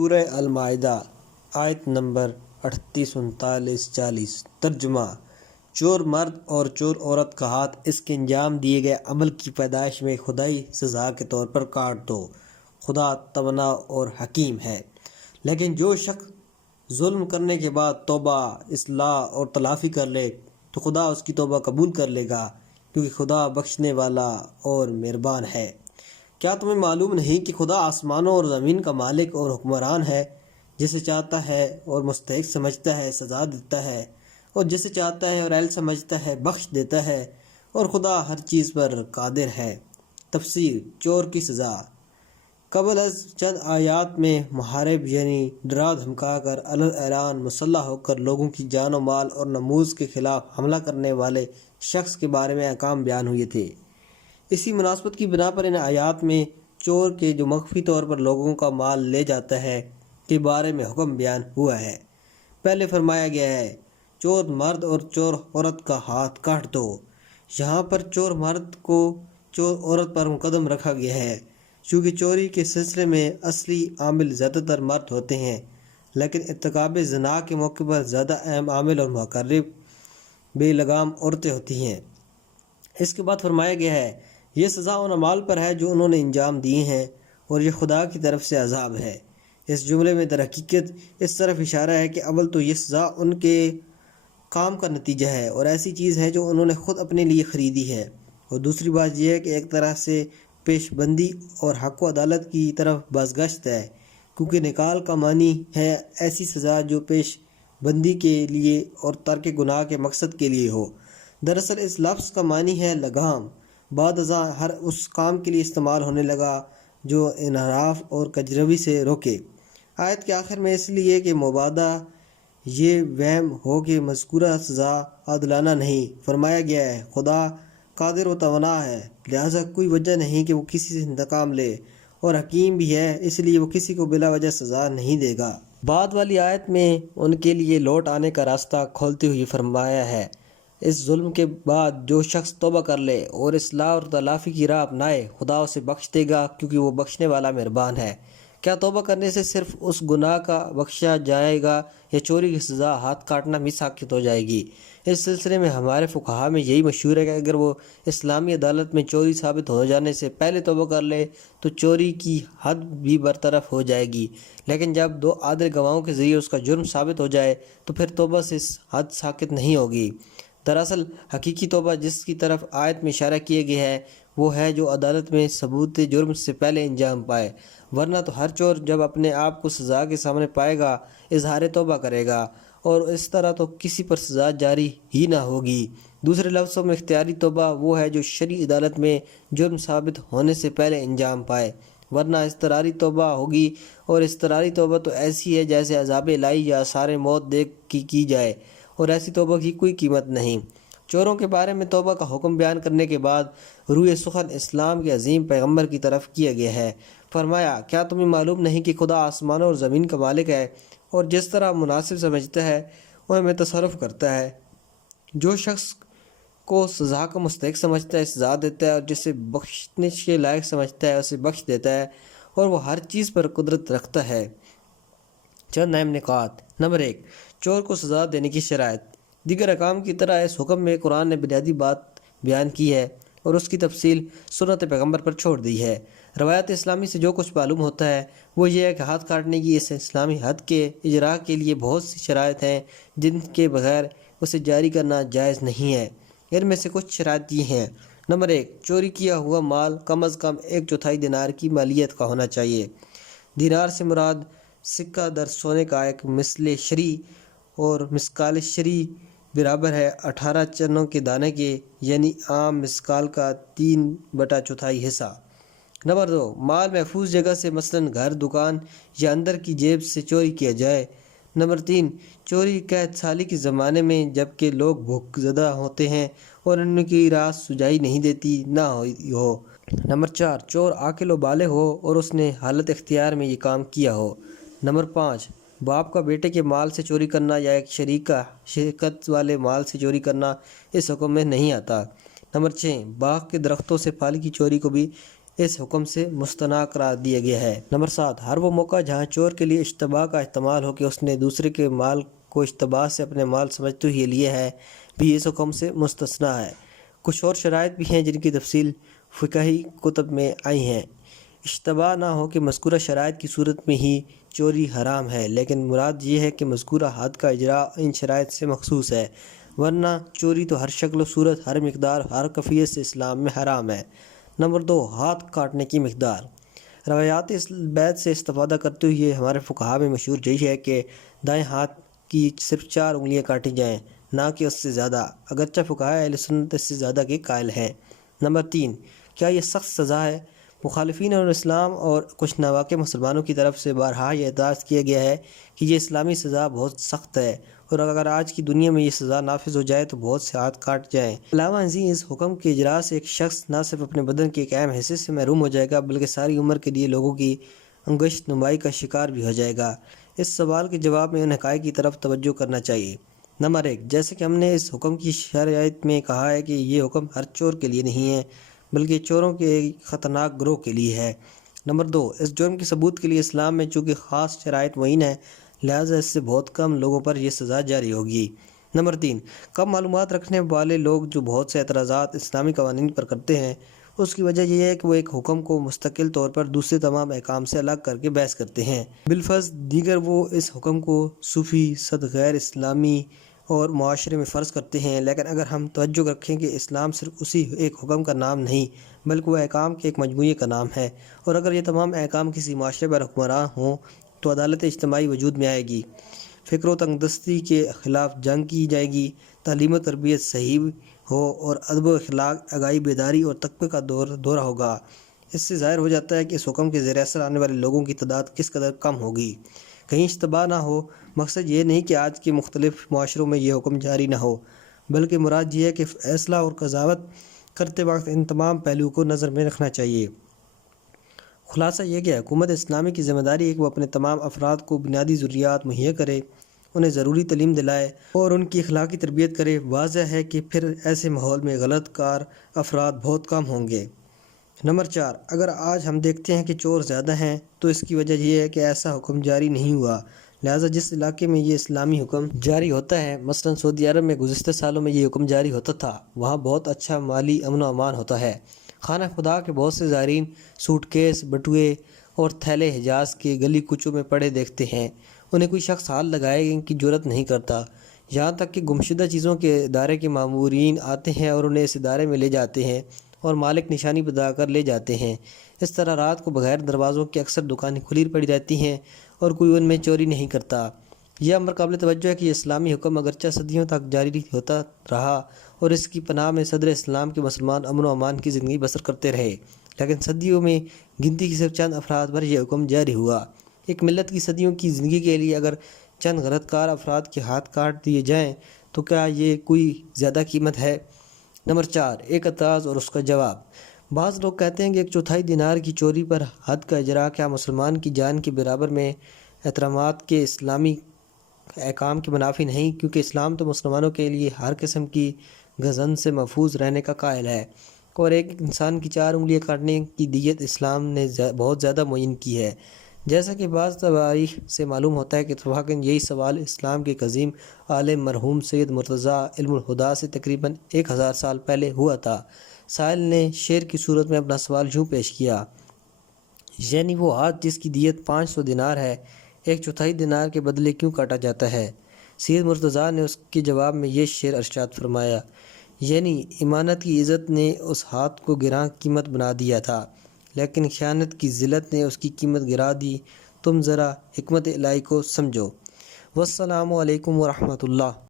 سورہ المائدہ آیت نمبر 38، 39، 40۔ ترجمہ: چور مرد اور چور عورت کا ہاتھ اس کے انجام دیے گئے عمل کی پیدائش میں خدائی سزا کے طور پر کاٹ دو۔ خدا توانا اور حکیم ہے، لیکن جو شخص ظلم کرنے کے بعد توبہ، اصلاح اور تلافی کر لے تو خدا اس کی توبہ قبول کر لے گا، کیونکہ خدا بخشنے والا اور مہربان ہے۔ کیا تمہیں معلوم نہیں کہ خدا آسمانوں اور زمین کا مالک اور حکمران ہے؟ جسے چاہتا ہے اور مستحق سمجھتا ہے سزا دیتا ہے، اور جسے چاہتا ہے اور اہل سمجھتا ہے بخش دیتا ہے، اور خدا ہر چیز پر قادر ہے۔ تفسیر: چور کی سزا۔ قبل از چند آیات میں محارب یعنی ڈرا دھمکا کر اعلان مسلح ہو کر لوگوں کی جان و مال اور نموز کے خلاف حملہ کرنے والے شخص کے بارے میں احکام بیان ہوئے تھے۔ اسی مناسبت کی بنا پر ان آیات میں چور کے جو مخفی طور پر لوگوں کا مال لے جاتا ہے کے بارے میں حکم بیان ہوا ہے۔ پہلے فرمایا گیا ہے چور مرد اور چور عورت کا ہاتھ کاٹ دو۔ یہاں پر چور مرد کو چور عورت پر مقدم رکھا گیا ہے، چونکہ چوری کے سلسلے میں اصلی عامل زیادہ تر مرد ہوتے ہیں، لیکن ارتکاب زنا کے موقع پر زیادہ اہم عامل اور مقرب بے لگام عورتیں ہوتی ہیں۔ اس کے بعد فرمایا گیا ہے یہ سزا ان اعمال پر ہے جو انہوں نے انجام دیے ہیں، اور یہ خدا کی طرف سے عذاب ہے۔ اس جملے میں در حقیقت اس طرف اشارہ ہے کہ اول تو یہ سزا ان کے کام کا نتیجہ ہے اور ایسی چیز ہے جو انہوں نے خود اپنے لیے خریدی ہے، اور دوسری بات یہ ہے کہ ایک طرح سے پیش بندی اور حق و عدالت کی طرف بازگشت ہے، کیونکہ نکال کا معنی ہے ایسی سزا جو پیش بندی کے لیے اور ترک گناہ کے مقصد کے لیے ہو۔ دراصل اس لفظ کا معنی ہے لگام، بعد ازاں ہر اس کام کے لیے استعمال ہونے لگا جو انحراف اور کجروی سے روکے۔ آیت کے آخر میں اس لیے کہ مبادا یہ وہم ہو کہ مذکورہ سزا عادلانہ نہیں، فرمایا گیا ہے خدا قادر و توانا ہے، لہذا کوئی وجہ نہیں کہ وہ کسی سے انتقام لے، اور حکیم بھی ہے، اس لیے وہ کسی کو بلا وجہ سزا نہیں دے گا۔ بعد والی آیت میں ان کے لیے لوٹ آنے کا راستہ کھولتے ہوئے فرمایا ہے اس ظلم کے بعد جو شخص توبہ کر لے اور اصلاح اور تلافی کی راہ اپنائے خدا اسے بخش دے گا، کیونکہ وہ بخشنے والا مہربان ہے۔ کیا توبہ کرنے سے صرف اس گناہ کا بخشا جائے گا یا چوری کی سزا ہاتھ کاٹنا بھی ساقط ہو جائے گی؟ اس سلسلے میں ہمارے فقہا میں یہی مشہور ہے کہ اگر وہ اسلامی عدالت میں چوری ثابت ہو جانے سے پہلے توبہ کر لے تو چوری کی حد بھی برطرف ہو جائے گی، لیکن جب دو عادل گواہوں کے ذریعے اس کا جرم ثابت ہو جائے تو پھر توبہ سے حد ساقط نہیں ہوگی۔ دراصل حقیقی توبہ جس کی طرف آیت میں اشارہ کیا گیا ہے وہ ہے جو عدالت میں ثبوت جرم سے پہلے انجام پائے، ورنہ تو ہر چور جب اپنے آپ کو سزا کے سامنے پائے گا اظہار توبہ کرے گا، اور اس طرح تو کسی پر سزا جاری ہی نہ ہوگی۔ دوسرے لفظوں میں اختیاری توبہ وہ ہے جو شرعی عدالت میں جرم ثابت ہونے سے پہلے انجام پائے، ورنہ اضطراری توبہ ہوگی، اور اضطراری توبہ تو ایسی ہے جیسے عذاب الہی یا آثار موت دیکھ کی جائے، اور ایسی توبہ کی کوئی قیمت نہیں۔ چوروں کے بارے میں توبہ کا حکم بیان کرنے کے بعد روئے سخن اسلام کے عظیم پیغمبر کی طرف کیا گیا ہے۔ فرمایا کیا تمہیں معلوم نہیں کہ خدا آسمانوں اور زمین کا مالک ہے، اور جس طرح مناسب سمجھتا ہے ان میں تصرف کرتا ہے۔ جو شخص کو سزا کا مستحق سمجھتا ہے سزا دیتا ہے، اور جسے بخشش کے لائق سمجھتا ہے اسے بخش دیتا ہے، اور وہ ہر چیز پر قدرت رکھتا ہے۔ چند اہم نکات۔ نمبر 1، چور کو سزا دینے کی شرائط۔ دیگر احکام کی طرح اس حکم میں قرآن نے بنیادی بات بیان کی ہے اور اس کی تفصیل سنت پیغمبر پر چھوڑ دی ہے۔ روایت اسلامی سے جو کچھ معلوم ہوتا ہے وہ یہ ہے کہ ہاتھ کاٹنے کی اس اسلامی حد کے اجراء کے لیے بہت سی شرائط ہیں جن کے بغیر اسے جاری کرنا جائز نہیں ہے۔ ان میں سے کچھ شرائط یہ ہیں۔ نمبر 1، چوری کیا ہوا مال کم از کم 1/4 دینار کی مالیت کا ہونا چاہیے۔ دینار سے مراد سکہ در سونے کا ایک مثل شرعی، اور مثقال شرعی برابر ہے 18 چنوں کے دانے کے، یعنی عام مثقال کا 3/4 حصہ۔ نمبر 2، مال محفوظ جگہ سے مثلا گھر، دکان یا اندر کی جیب سے چوری کیا جائے۔ نمبر 3، چوری قحط سالی کے زمانے میں جب کہ لوگ بھوک زدہ ہوتے ہیں اور ان کی رات سجائی نہیں دیتی نہ ہوئی ہو۔ نمبر 4، چور عاقل و بالغ ہو اور اس نے حالت اختیار میں یہ کام کیا ہو۔ نمبر 5، باپ کا بیٹے کے مال سے چوری کرنا یا ایک شریک کا شرکت والے مال سے چوری کرنا اس حکم میں نہیں آتا۔ نمبر 6، باغ کے درختوں سے پھل کی چوری کو بھی اس حکم سے مستثنی قرار دیا گیا ہے۔ نمبر 7، ہر وہ موقع جہاں چور کے لیے اشتباہ کا احتمال ہو کہ اس نے دوسرے کے مال کو اشتباہ سے اپنے مال سمجھتے ہوئے لیا ہے، بھی اس حکم سے مستثنی ہے۔ کچھ اور شرائط بھی ہیں جن کی تفصیل فقہی کتب میں آئی ہیں۔ اشتباہ نہ ہو کہ مذکورہ شرائط کی صورت میں ہی چوری حرام ہے، لیکن مراد یہ ہے کہ مذکورہ حد کا اجراء ان شرائط سے مخصوص ہے، ورنہ چوری تو ہر شکل و صورت، ہر مقدار، ہر کیفیت سے اسلام میں حرام ہے۔ نمبر 2، ہاتھ کاٹنے کی مقدار۔ روایات بیت سے استفادہ کرتے ہوئے ہمارے فقہا میں مشہور یہی ہے کہ دائیں ہاتھ کی صرف 4 انگلیاں کاٹی جائیں، نہ کہ اس سے زیادہ، اگرچہ فقہاء اہل سنت اس سے زیادہ کے قائل ہیں۔ نمبر 3، کیا یہ سخت سزا ہے؟ مخالفین اور اسلام اور کچھ نواقع مسلمانوں کی طرف سے بارہا یہ اعتراض کیا گیا ہے کہ یہ اسلامی سزا بہت سخت ہے، اور اگر آج کی دنیا میں یہ سزا نافذ ہو جائے تو بہت سے ہاتھ کاٹ جائیں۔ علاوہ ازیں اس حکم کے اجراء سے ایک شخص نہ صرف اپنے بدن کے ایک اہم حصے سے محروم ہو جائے گا، بلکہ ساری عمر کے لیے لوگوں کی انگشت نمائی کا شکار بھی ہو جائے گا۔ اس سوال کے جواب میں ان حقائق کی طرف توجہ کرنا چاہیے۔ نمبر 1، جیسے کہ ہم نے اس حکم کی شرائط میں کہا ہے کہ یہ حکم ہر چور کے لیے نہیں ہے، بلکہ چوروں کے ایک خطرناک گروہ کے لیے ہے۔ نمبر 2، اس جرم کے ثبوت کے لیے اسلام میں چونکہ خاص شرائط معین ہے، لہٰذا اس سے بہت کم لوگوں پر یہ سزا جاری ہوگی۔ نمبر 3، کم معلومات رکھنے والے لوگ جو بہت سے اعتراضات اسلامی قوانین پر کرتے ہیں، اس کی وجہ یہ ہے کہ وہ ایک حکم کو مستقل طور پر دوسرے تمام احکام سے الگ کر کے بحث کرتے ہیں۔ بالفرض دیگر وہ اس حکم کو صوفی، صد غیر اسلامی اور معاشرے میں فرض کرتے ہیں، لیکن اگر ہم توجہ رکھیں کہ اسلام صرف اسی ایک حکم کا نام نہیں بلکہ وہ احکام کے ایک مجموعے کا نام ہے، اور اگر یہ تمام احکام کسی معاشرے پر حکمران ہوں تو عدالت اجتماعی وجود میں آئے گی، فقر و تنگ دستی کے خلاف جنگ کی جائے گی، تعلیم و تربیت صحیح ہو، اور ادب و اخلاق، آگاہی، بیداری اور تقوی کا دورہ ہوگا۔ اس سے ظاہر ہو جاتا ہے کہ اس حکم کے زیر اثر آنے والے لوگوں کی تعداد کس قدر کم ہوگی۔ کہیں اشتباہ نہ ہو، مقصد یہ نہیں کہ آج کے مختلف معاشروں میں یہ حکم جاری نہ ہو، بلکہ مراد یہ ہے کہ فیصلہ اور قضاوت کرتے وقت ان تمام پہلوؤں کو نظر میں رکھنا چاہیے۔ خلاصہ یہ کہ حکومت اسلامی کی ذمہ داری ہے کہ وہ اپنے تمام افراد کو بنیادی ضروریات مہیا کرے، انہیں ضروری تعلیم دلائے اور ان کی اخلاقی تربیت کرے۔ واضح ہے کہ پھر ایسے ماحول میں غلط کار افراد بہت کم ہوں گے۔ نمبر 4، اگر آج ہم دیکھتے ہیں کہ چور زیادہ ہیں تو اس کی وجہ یہ ہے کہ ایسا حکم جاری نہیں ہوا، لہٰذا جس علاقے میں یہ اسلامی حکم جاری ہوتا ہے، مثلا سعودی عرب میں گزشتہ سالوں میں یہ حکم جاری ہوتا تھا، وہاں بہت اچھا مالی امن و امان ہوتا ہے۔ خانہ خدا کے بہت سے زائرین سوٹ کیس، بٹوے اور تھیلے حجاز کے گلی کوچوں میں پڑے دیکھتے ہیں، انہیں کوئی شخص ہاتھ لگائے کی جرات نہیں کرتا، یہاں تک کہ گمشدہ چیزوں کے ادارے کے مامورین آتے ہیں اور انہیں اس ادارے میں لے جاتے ہیں اور مالک نشانی بتا کر لے جاتے ہیں۔ اس طرح رات کو بغیر دروازوں کے اکثر دکانیں کھلی پڑی رہتی ہیں اور کوئی ان میں چوری نہیں کرتا۔ یہ امر قابل توجہ ہے کہ یہ اسلامی حکم اگرچہ صدیوں تک جاری ہوتا رہا اور اس کی پناہ میں صدر اسلام کے مسلمان امن و امان کی زندگی بسر کرتے رہے، لیکن صدیوں میں گنتی کی صرف چند افراد پر یہ حکم جاری ہوا۔ ایک ملت کی صدیوں کی زندگی کے لیے اگر چند غلط کار افراد کے ہاتھ کاٹ دیے جائیں تو کیا یہ کوئی زیادہ قیمت ہے؟ نمبر 4، ایک اعتراض اور اس کا جواب۔ بعض لوگ کہتے ہیں کہ 1/4 دینار کی چوری پر حد کا اجراء کیا مسلمان کی جان کے برابر میں احترامات کے اسلامی احکام کے منافی نہیں، کیونکہ اسلام تو مسلمانوں کے لیے ہر قسم کی گزن سے محفوظ رہنے کا قائل ہے، اور ایک انسان کی 4 انگلیاں کاٹنے کی دیت اسلام نے بہت زیادہ معین کی ہے۔ جیسا کہ بعض تواریخ سے معلوم ہوتا ہے کہ اتفاقاً یہی سوال اسلام کے عظیم عالم مرحوم سید مرتضیٰ علم الہدیٰ سے تقریباً 1000 سال پہلے ہوا تھا۔ سائل نے شعر کی صورت میں اپنا سوال یوں پیش کیا، یعنی وہ ہاتھ جس کی دیت 500 دینار ہے، 1/4 دینار کے بدلے کیوں کاٹا جاتا ہے؟ سید مرتضیٰ نے اس کے جواب میں یہ شعر ارشاد فرمایا، یعنی امانت کی عزت نے اس ہاتھ کو گراں قیمت بنا دیا تھا، لیکن خیانت کی ذلت نے اس کی قیمت گرا دی، تم ذرا حکمت الہی کو سمجھو۔ والسلام علیکم ورحمۃ اللہ۔